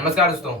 नमस्कार दोस्तों।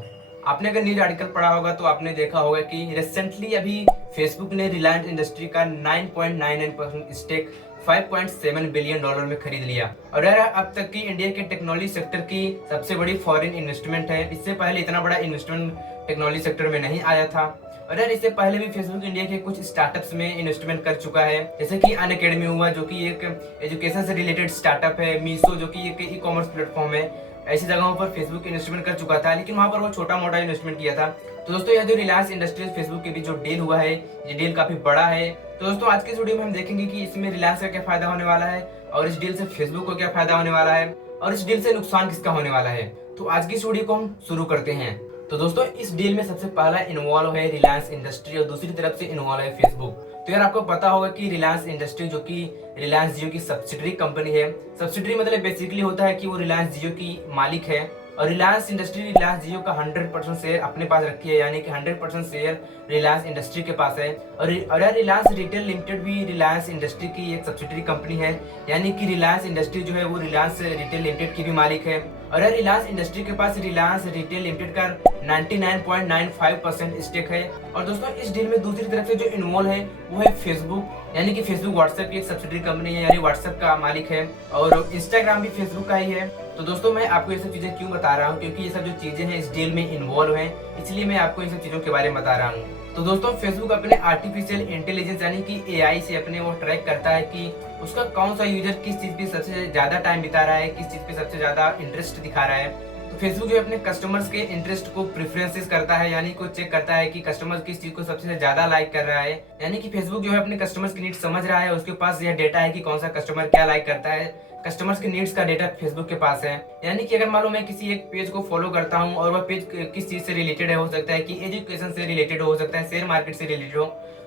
आपने अगर न्यूज आर्टिकल पढ़ा होगा तो आपने देखा होगा कि रिसेंटली अभी फेसबुक ने रिलायंस इंडस्ट्री का 9.99% स्टेक $5.7 बिलियन में खरीद लिया। और यह अब तक की इंडिया के टेक्नोलॉजी सेक्टर की सबसे बड़ी फॉरेन इन्वेस्टमेंट है। इससे पहले इतना बड़ा इन्वेस्टमेंट टेक्नोलॉजी सेक्टर में नहीं आया था। और यार इससे पहले भी फेसबुक इंडिया के कुछ स्टार्टअप्स में इन्वेस्टमेंट कर चुका है, जैसे कि अनअकैडमी हुआ जो कि एक एजुकेशन से रिलेटेड स्टार्टअप है, मीशो जो कि एक ई कॉमर्स प्लेटफॉर्म है। ऐसी जगहों पर फेसबुक इन्वेस्टमेंट कर चुका था, लेकिन वहां पर वो छोटा मोटा इन्वेस्टमेंट किया था। तो दोस्तों यह जो रिलायंस इंडस्ट्रीज फेसबुक के बीच जो डील हुआ है, ये डील काफी बड़ा है। तो दोस्तों आज के इस वीडियो में हम देखेंगे कि इसमें रिलायंस का क्या फायदा होने वाला है, और इस डील से फेसबुक को क्या फायदा होने वाला है, और इस डील से नुकसान किसका होने वाला है। तो आज की इस वीडियो को हम शुरू करते हैं। तो दोस्तों इस डील में सबसे पहला इन्वॉल्व है रिलायंस इंडस्ट्री और दूसरी तरफ से इन्वॉल्व है फेसबुक। तो यार आपको पता होगा कि रिलायंस इंडस्ट्री जो कि रिलायंस जियो की सब्सिडरी कंपनी है। सब्सिडरी मतलब बेसिकली होता है कि वो रिलायंस जियो की मालिक है, और रिलायंस इंडस्ट्री रिलायंस जियो का 100% शेयर अपने पास रखी है, यानी कि 100% शेयर रिलायंस इंडस्ट्री के पास है। और यार रिलायंस रिटेल लिमिटेड भी रिलायंस इंडस्ट्री की एक सब्सिडरी कंपनी है, यानी कि रिलायंस इंडस्ट्री जो है वो रिलायंस रिटेल लिमिटेड की भी मालिक है। और यार रिलायंस इंडस्ट्री के पास रिलायंस रिटेल लिमिटेड का 99.95% स्टेक है। और दोस्तों इस डील में दूसरी तरफ से जो इन्वॉल्व है वो है फेसबुक, यानी कि फेसबुक व्हाट्सएप की एक सब्सिडरी कंपनी है, यानी व्हाट्सएप का मालिक है, और इंस्टाग्राम भी फेसबुक का ही है। तो दोस्तों मैं आपको ये सब चीजें क्यों बता रहा हूँ, क्योंकि ये सब जो चीजें हैं इस डील में इन्वॉल्व हैं, इसलिए मैं आपको इन सब चीजों के बारे में बता रहा हूँ। तो दोस्तों फेसबुक अपने आर्टिफिशियल इंटेलिजेंस यानी कि एआई से अपने वो ट्रैक करता है कि उसका कौन सा यूजर किस चीज पे सबसे ज्यादा टाइम बिता रहा है, किस चीज पे सबसे ज्यादा इंटरेस्ट दिखा रहा है। तो फेसबुक जो अपने कस्टमर्स के इंटरेस्ट को प्रेफरेंसेस करता है, यानी को चेक करता है कि कस्टमर किस चीज को सबसे ज्यादा लाइक कर रहा है। यानी कि फेसबुक जो है अपने कस्टमर्स की नीड समझ रहा है, उसके पास यह डेटा है कि कौन सा कस्टमर क्या लाइक करता है। कस्टमर्स की नीड्स का डेटा फेसबुक के पास है। यानी कि अगर मान लो मैं किसी एक पेज को फॉलो करता हूँ और वह पेज किस चीज से रिलेटेड है, हो सकता है कि एजुकेशन से रिलेटेड हो सकता है, शेयर मार्केट से रिलेटेड हो,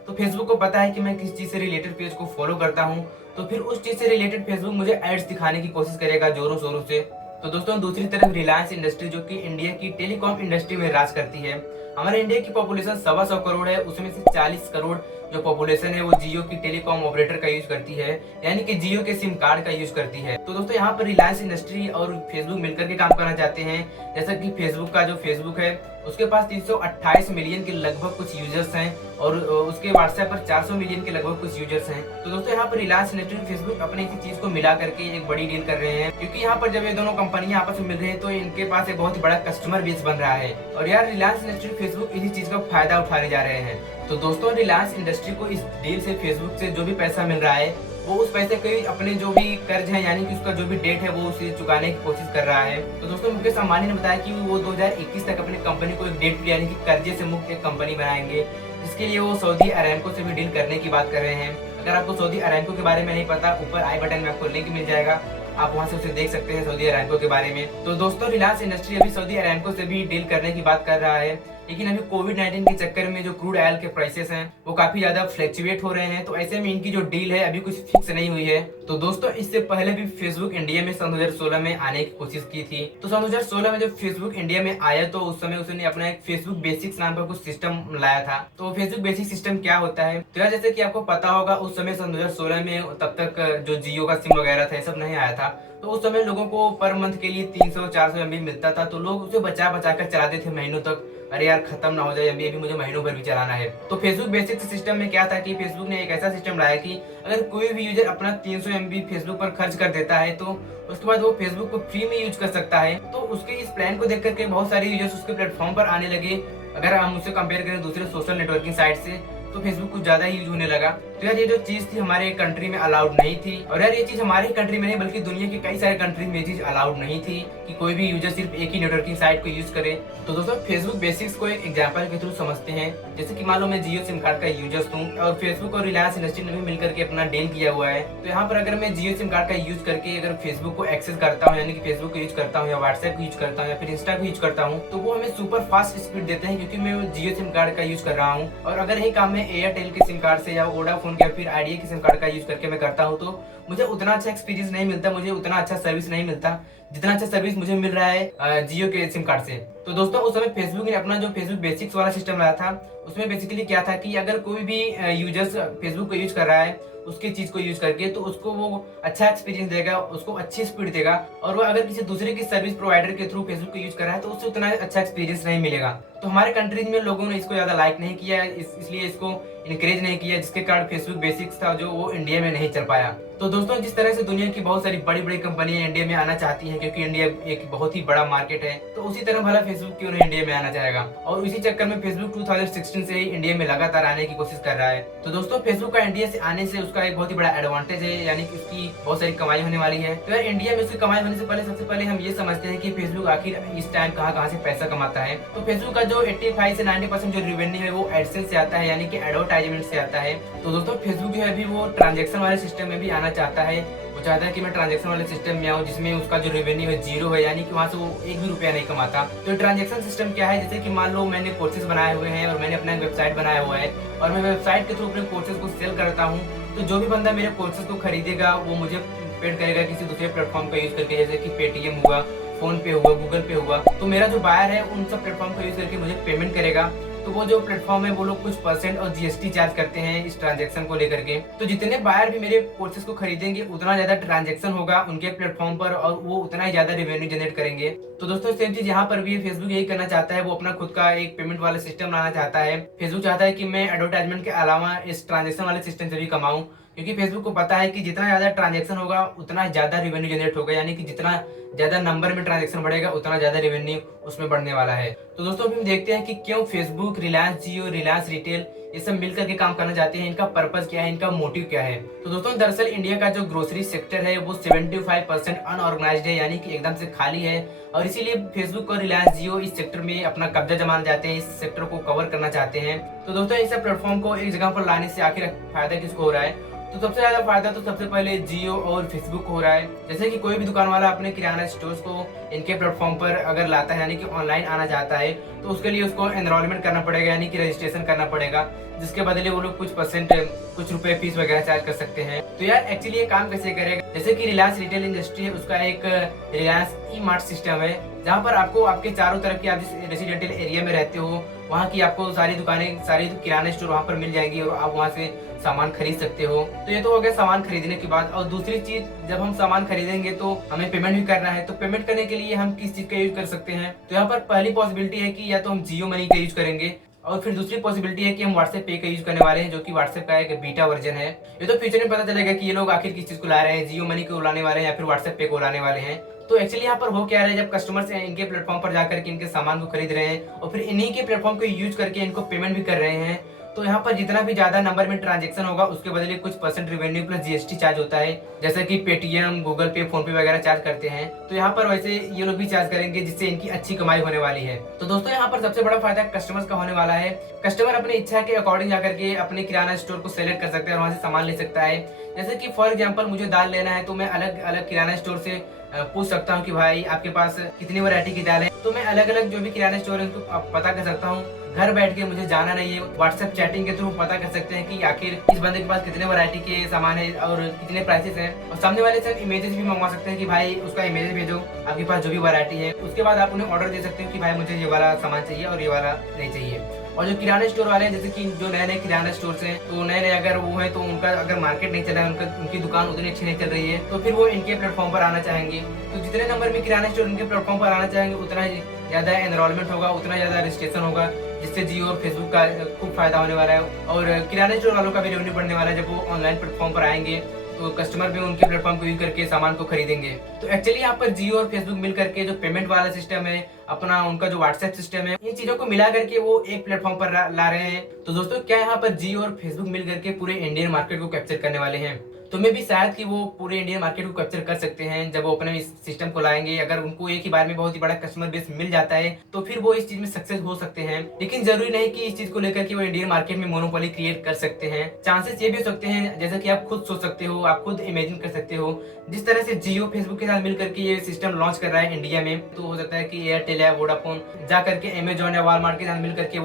तो फेसबुक को पता है कि मैं किस चीज से रिलेटेड पेज को फॉलो करता हूँ, तो फिर उस चीज से रिलेटेड फेसबुक मुझे एड्स दिखाने की कोशिश करेगा जोरों शोरों से। तो दोस्तों दूसरी तरफ रिलायंस इंडस्ट्री जो कि इंडिया की टेलीकॉम इंडस्ट्री में राज करती है। हमारे इंडिया की पॉपुलेशन 125 करोड़ है, उसमें से 40 करोड़ जो पॉपुलेशन है वो जियो की टेलीकॉम ऑपरेटर का यूज करती है, यानी कि जियो के सिम कार्ड का यूज करती है। तो दोस्तों यहाँ पर रिलायंस इंडस्ट्री और फेसबुक मिलकर के काम करना चाहते हैं। जैसा कि फेसबुक का जो फेसबुक है उसके पास 328 मिलियन के लगभग कुछ यूजर्स हैं, और उसके व्हाट्सएप पर 400 मिलियन के लगभग कुछ यूजर्स हैं। तो दोस्तों यहाँ पर रिलायंस इंडस्ट्री और फेसबुक अपने इसी चीज को मिला करके एक बड़ी डील कर रहे हैं, क्योंकि यहाँ पर जब ये दोनों कंपनियां आपस में मिल रही है तो इनके पास एक बहुत ही बड़ा कस्टमर बेस बन रहा है। और यार रिलायंस इंडस्ट्री फेसबुक इसी चीज का फायदा उठाने जा रहे हैं। तो दोस्तों रिलायंस इंडस्ट्री को इस डील से फेसबुक से जो भी पैसा मिल रहा है वो उस पैसे के अपने जो भी कर्ज है, यानी कि उसका जो भी डेट है वो उसे चुकाने की कोशिश कर रहा है। तो दोस्तों मुकेश अंबानी ने बताया कि वो 2021 तक अपनी कंपनी को एक डेट यानी कि कर्जे से मुक्त एक कंपनी बनाएंगे, जिसके लिए वो सऊदी अरामको से भी डील करने की बात कर रहे हैं। अगर आपको सऊदी अरामको के बारे में नहीं पता, ऊपर आई बटन में आपको लिंक मिल जाएगा, आप वहां से उसे देख सकते हैं सऊदी अरामको के बारे में। तो दोस्तों रिलायंस इंडस्ट्री अभी सऊदी अरामको से भी डील करने की बात कर रहा है, लेकिन अभी कोविड-19 के चक्कर में जो क्रूड ऑयल के प्राइसेस हैं वो काफी ज्यादा फ्लक्चुएट हो रहे हैं, तो ऐसे में इनकी जो डील है अभी कुछ फिक्स नहीं हुई है। तो दोस्तों इससे पहले भी फेसबुक इंडिया में सन 2016 में आने की कोशिश की थी। तो सन 2016 में जब फेसबुक इंडिया में आया तो उस समय उसने अपना एक फेसबुक बेसिक्स नाम का कुछ सिस्टम लाया था। तो फेसबुक बेसिक सिस्टम क्या होता है, तो यार जैसे कि आपको पता होगा उस समय सन 2016 में तब तक जो जियो का सिम वगैरह था ये सब नहीं आया था। तो उस समय लोगों को पर मंथ के लिए 300-400 एमबी मिलता था, तो लोग उसे बचा बचा कर चलाते थे महीनों तक। अरे यार खत्म ना हो जाए एमबी, अभी मुझे महीनों भर भी चलाना है। तो फेसबुक बेसिक सिस्टम में क्या था कि फेसबुक ने एक ऐसा सिस्टम लाया कि अगर कोई भी यूजर अपना 300 एमबी फेसबुक पर खर्च कर देता है तो उसके बाद वो फेसबुक को फ्री में यूज कर सकता है। तो उसके इस प्लान को देख करके बहुत सारे यूजर्स उसके प्लेटफॉर्म पर आने लगे। अगर हम उससे कंपेयर करें दूसरे सोशल नेटवर्किंग साइट से, तो फेसबुक कुछ ज्यादा यूज होने लगा। तो यार ये जो चीज थी हमारे कंट्री में अलाउड नहीं थी, और यार ये चीज हमारे कंट्री में नहीं बल्कि दुनिया के कई सारे कंट्री में ये चीज अलाउड नहीं थी कि कोई भी यूजर सिर्फ एक ही नेटवर्किंग साइट को यूज करे। तो दोस्तों फेसबुक बेसिक्स को एक एग्जांपल के थ्रू समझते हैं। जैसे कि मान लो मैं जियो सिम कार्ड का यूजर हूँ और फेसबुक और रिलायंस इंडस्ट्री ने भी मिलकर के अपना डील किया हुआ है। तो यहाँ पर अगर मैं जियो सिम कार्ड का यूज करके अगर फेसबुक को एक्सेस करता हूँ, यानी कि फेसबुक को यूज करता हूँ या व्हाट्सएप को यूज करता हूँ या फिर इंस्टा को यूज करता हूँ, तो वो हमें सुपर फास्ट स्पीड देते हैं, क्योंकि मैं जियो सिम कार्ड का यूज कर रहा हूँ। और अगर यही काम मैं एयरटेल के सिम कार्ड से या वोडाफोन या फिर आइडिया के सिम कार्ड का यूज करके मैं करता हूँ, तो मुझे उतना अच्छा एक्सपीरियंस नहीं मिलता, मुझे उतना अच्छा सर्विस नहीं मिलता जितना अच्छा सर्विस मुझे मिल रहा है जियो के सिम कार्ड से। तो दोस्तों उस समय फेसबुक ने अपना जो फेसबुक बेसिक्स वाला सिस्टम लाया था उसमें बेसिकली क्या था कि अगर कोई भी यूजर्स फेसबुक को यूज कर रहा है उसकी चीज को यूज करके, तो उसको वो अच्छा एक्सपीरियंस देगा, उसको अच्छी स्पीड देगा। और वो अगर किसी दूसरे की सर्विस प्रोवाइडर के थ्रू फेसबुक को यूज कर रहा है तो उससे उतना अच्छा एक्सपीरियंस नहीं मिलेगा। तो हमारे कंट्रीज में लोगों ने इसको ज्यादा लाइक नहीं किया, इसलिए इसको इनकरेज नहीं किया, जिसके कारण फेसबुक बेसिक्स था जो वो इंडिया में नहीं चल पाया। तो दोस्तों, जिस तरह से दुनिया की बहुत सारी बड़ी बड़ी कंपनियां इंडिया में आना चाहती हैं क्योंकि इंडिया एक बहुत ही बड़ा मार्केट है, तो उसी तरह भला फेसबुक क्यों नहीं इंडिया में आना चाहेगा। और इसी चक्कर में फेसबुक 2016 से ही इंडिया में लगातार आने की कोशिश कर रहा है। तो दोस्तों, फेसबुक का इंडिया से आने से उसका एक बहुत ही बड़ा एडवांटेज है, यानी कि उसकी बहुत सारी कमाई होने वाली है। तो यार, इंडिया में उसकी कमाई होने से पहले सबसे पहले हम ये समझते हैं कि फेसबुक आखिर इस टाइम कहाँ से पैसा कमाता है। तो फेसबुक का जो 85 से 90% जो रेवेन्यू है वो एडसेंस से आता है, यानी कि एडवर्टाइजमेंट से आता है। तो दोस्तों, फेसबुक जो है अभी वो ट्रांजेक्शन वाले सिस्टम में भी आना चाहता है। वो चाहता है कि मैं ट्रांजेक्शन वाले सिस्टम में आऊँ जिसमें उसका जो रेवेन्यू है जीरो है, यानी कि वहाँ से वो एक भी रुपया नहीं कमाता। तो ट्रांजेक्शन सिस्टम क्या है, जैसे कि मान लो मैंने कोर्सेज बनाए हुए हैं और मैंने अपना वेबसाइट बनाया हुआ है और मैं वेबसाइट के थ्रू अपने कोर्सेज को सेल करता हूँ। तो जो भी बंदा मेरे कोर्सेज को खरीदेगा वो मुझे पेड करेगा किसी दूसरे प्लेटफॉर्म का यूज करके, जैसे कि पेटीएम हुआ, फोन पे हुआ, गूगल पे हुआ। तो मेरा जो बायर है उन सब प्लेटफॉर्म का यूज करके मुझे पेमेंट करेगा। तो वो जो प्लेटफॉर्म है वो लोग कुछ परसेंट और जीएसटी चार्ज करते हैं इस ट्रांजैक्शन को लेकर के। तो जितने बायर भी मेरे कोर्सेज को खरीदेंगे उतना ज्यादा ट्रांजैक्शन होगा उनके प्लेटफॉर्म पर और वो उतना ही ज्यादा रेवेन्यू जनरेट करेंगे। तो दोस्तों, सेम चीज यहाँ पर भी फेसबुक यही करना चाहता है, वो अपना खुद का एक पेमेंट वाला सिस्टम लाना चाहता है। फेसबुक चाहता है कि मैं एडवर्टाइजमेंट के अलावा इस ट्रांजेक्शन वाले सिस्टम से भी कमाऊं, क्योंकि फेसबुक को पता है कि जितना ज्यादा ट्रांजैक्शन होगा उतना ज्यादा रेवेन्यू जनरेट होगा, यानी कि जितना ज्यादा नंबर में ट्रांजैक्शन बढ़ेगा उतना ज्यादा रेवेन्यू उसमें बढ़ने वाला है। तो दोस्तों, अभी हम देखते हैं कि क्यों फेसबुक, रिलायंस जियो, रिलायंस रिटेल ये सब मिलकर के काम करना चाहते हैं, इनका पर्पस क्या है, इनका मोटिव क्या है। तो दोस्तों, दरअसल इंडिया का जो ग्रोसरी सेक्टर है वो 75% अनऑर्गेनाइज्ड है, यानी कि एकदम से खाली है। और इसीलिए फेसबुक और रिलायंस जियो इस सेक्टर में अपना कब्जा जमाना चाहते हैं, इस सेक्टर को कवर करना चाहते हैं। तो दोस्तों, इस प्लेटफॉर्म को एक जगह पर लाने से आखिर फायदा किसको हो रहा है? तो सबसे ज्यादा फायदा तो सबसे पहले जियो और फेसबुक को हो रहा है। जैसे कि कोई भी दुकान वाला अपने किराना स्टोर्स को इनके प्लेटफॉर्म पर अगर लाता है, यानी कि ऑनलाइन आना चाहता है, तो उसके लिए उसको एनरोलमेंट करना पड़ेगा, यानी कि रजिस्ट्रेशन करना पड़ेगा, जिसके बदले वो लोग कुछ रुपए फीस वगैरह चार्ज कर सकते हैं। तो यार, एक्चुअली ये काम कैसे करेगा? जैसे कि रिलायंस रिटेल इंडस्ट्री है, उसका एक रिलायंस ई मार्ट सिस्टम है, जहाँ पर आपको आपके चारों तरफ की, आप जिस रेसिडेंशियल एरिया में रहते हो वहाँ की आपको सारी दुकानें, सारी किराना स्टोर वहाँ पर मिल जाएंगी और आप वहाँ से सामान खरीद सकते हो। तो ये तो हो गया सामान खरीदने के बाद। और दूसरी चीज, जब हम सामान खरीदेंगे तो हमें पेमेंट भी करना है। तो पेमेंट करने के लिए हम किस चीज का यूज कर सकते हैं? तो यहाँ पर पहली पॉसिबिलिटी है कि या तो हम जियो मनी का यूज करेंगे, और फिर दूसरी पॉसिबिलिटी है कि हम व्हाट्सएप पे का यूज करने वाले हैं, जो कि व्हाट्सएप का एक बीटा वर्जन है। ये तो फ्यूचर में पता चलेगा कि ये लोग आखिर किस चीज को ला रहे हैं, जियो मनी को लाने वाले हैं या फिर व्हाट्सएप पे को लाने वाले हैं। तो एक्चुअली यहाँ पर हो क्या रहा है, जब कस्टमर्स इनके प्लेटफॉर्म पर जाकर के इनके सामान को खरीद रहे हैं और फिर इन्हीं के प्लेटफॉर्म को यूज करके इनको पेमेंट भी कर रहे हैं, तो यहाँ पर जितना भी ज्यादा नंबर में ट्रांजैक्शन होगा उसके बदले कुछ percent revenue plus GST charge होता है, जैसे कि पेटीएम, गूगल पे, फोन पे वगैरह चार्ज करते हैं। तो यहाँ पर वैसे ये लोग भी चार्ज करेंगे, जिससे इनकी अच्छी कमाई होने वाली है। तो दोस्तों, यहाँ पर सबसे बड़ा फायदा कस्टमर्स का होने वाला है। कस्टमर अपनी इच्छा के अकॉर्डिंग जाकर के अपने किराना स्टोर को सेलेक्ट कर सकता है और वहाँ से सामान ले सकता है। जैसे कि फॉर एग्जाम्पल मुझे दाल लेना है, तो मैं अलग अलग किराना स्टोर से पूछ सकता हूँ कि भाई आपके पास कितनी वैरायटी की दाल है। तो मैं अलग अलग जो भी किराना स्टोर है उनको पता कर सकता हूँ। घर बैठ के मुझे जाना नहीं है, व्हाट्सएप चैटिंग के थ्रू पता कर सकते हैं कि आखिर इस बंदे के पास कितने वैरायटी के सामान है और कितने प्राइसेस हैं। और सामने वाले से इमेजेस भी मंगवा सकते हैं कि भाई उसका इमेज भेजो आपके पास जो भी वैरायटी है। उसके बाद आप उन्हें ऑर्डर दे सकते हो कि भाई मुझे ये वाला सामान चाहिए और ये वाला नहीं चाहिए। और जो किराना स्टोर वाले हैं, जैसे कि जो नए नए किराना स्टोर हैं, तो नए नए अगर वो है तो उनका अगर मार्केट नहीं चला है, उनकी दुकान उतनी अच्छी नहीं चल रही है, तो फिर वो इनके प्लेटफॉर्म पर आना चाहेंगे। तो जितने नंबर में किराना स्टोर इनके प्लेटफॉर्म पर आना चाहेंगे उतना ज्यादा एनरोलमेंट होगा, उतना ज्यादा रजिस्ट्रेशन होगा, जिससे जियो और फेसबुक का खूब फायदा होने वाला है और किराना स्टोर वालों का भी रेवेन्यू बढ़ने वाला है। जब वो ऑनलाइन प्लेटफॉर्म पर आएंगे तो कस्टमर भी उनके प्लेटफॉर्म को यूज करके सामान को खरीदेंगे। तो एक्चुअली यहाँ पर जियो और फेसबुक मिल करके जो पेमेंट वाला सिस्टम है, अपना उनका जो व्हाट्सएप सिस्टम है, इन चीजों को मिला करके वो एक प्लेटफॉर्म पर ला रहे हैं। तो दोस्तों, क्या यहाँ पर जियो और फेसबुक मिल करके पूरे इंडियन मार्केट को कैप्चर करने वाले हैं? तो मैं भी शायद कि वो पूरे इंडियन मार्केट को कैप्चर कर सकते हैं जब वो अपने इस सिस्टम को लाएंगे। अगर उनको एक ही बार में बहुत ही बड़ा कस्टमर बेस मिल जाता है तो फिर वो इस चीज में सक्सेस हो सकते हैं। लेकिन जरूरी नहीं कि इस चीज को लेकर कि वो इंडियन मार्केट में मोनोपोली क्रिएट कर सकते हैं। चांसेस ये भी हो सकते हैं, जैसा कि आप खुद सोच सकते हो, आप खुद इमेजिन कर सकते हो, जिस तरह से जियो फेसबुक के साथ मिल करके ये सिस्टम लॉन्च कर रहा है इंडिया में, तो हो सकता है कि एयरटेल या वोडाफोन जा करके अमेजॉन या वॉलमार्ट के साथ मिल करके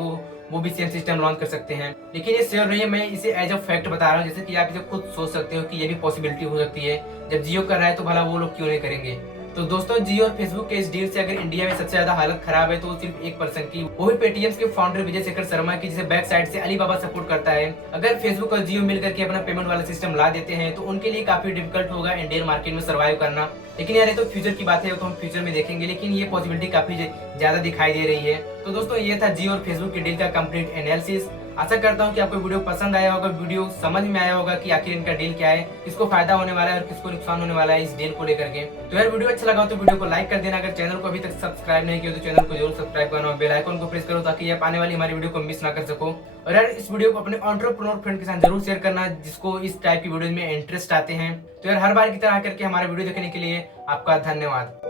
वो भी सेम सिस्टम लॉन्च कर सकते हैं। लेकिन ये श्योर नहीं है, मैं इसे एज अ फैक्ट बता रहा हूँ, जैसे कि आप इसे खुद सोच सकते हो कि ये भी पॉसिबिलिटी हो सकती है। जब जियो कर रहा है तो भला वो लोग क्यों नहीं करेंगे। तो दोस्तों जियो और फेसबुक के इस डील से अगर इंडिया में सबसे ज्यादा हालत खराब है तो सिर्फ 1% की, वो भी पेटीएम के फाउंडर विजय शेखर शर्मा की, जिसे बैक साइड से अलीबाबा सपोर्ट करता है। अगर फेसबुक और जियो मिलकर के अपना पेमेंट वाला सिस्टम ला देते हैं तो उनके लिए काफी डिफिकल्ट होगा इंडियन मार्केट में सर्वाइव करना। लेकिन यार ये तो फ्यूचर की बात है, तो हम फ्यूचर में देखेंगे, लेकिन ये पॉसिबिलिटी काफी ज्यादा दिखाई दे रही है। तो दोस्तों ये था जियो और फेसबुक की डील का कंप्लीट एनालिसिस। आशा करता हूँ कि आपको वीडियो पसंद आया होगा, वीडियो समझ में आया होगा कि आखिर इनका डील क्या है, किसको फायदा होने वाला है और किसको नुकसान होने वाला है इस डील को लेकर के। तो यार वीडियो अच्छा लगा तो वीडियो को लाइक कर देना। अगर चैनल को अभी तक सब्सक्राइब नहीं किया तो चैनल को जरूर सब्सक्राइब करना और बेल आइकन को प्रेस करो ताकि आप आने वाली हमारी वीडियो को मिस ना कर सको। और यार इस वीडियो को अपने एंटरप्रेन्योर फ्रेंड के साथ जरूर शेयर करना जिसको इस टाइप की वीडियो में इंटरेस्ट आते हैं। तो यार हर बार की तरह करके हमारे वीडियो देखने के लिए आपका धन्यवाद।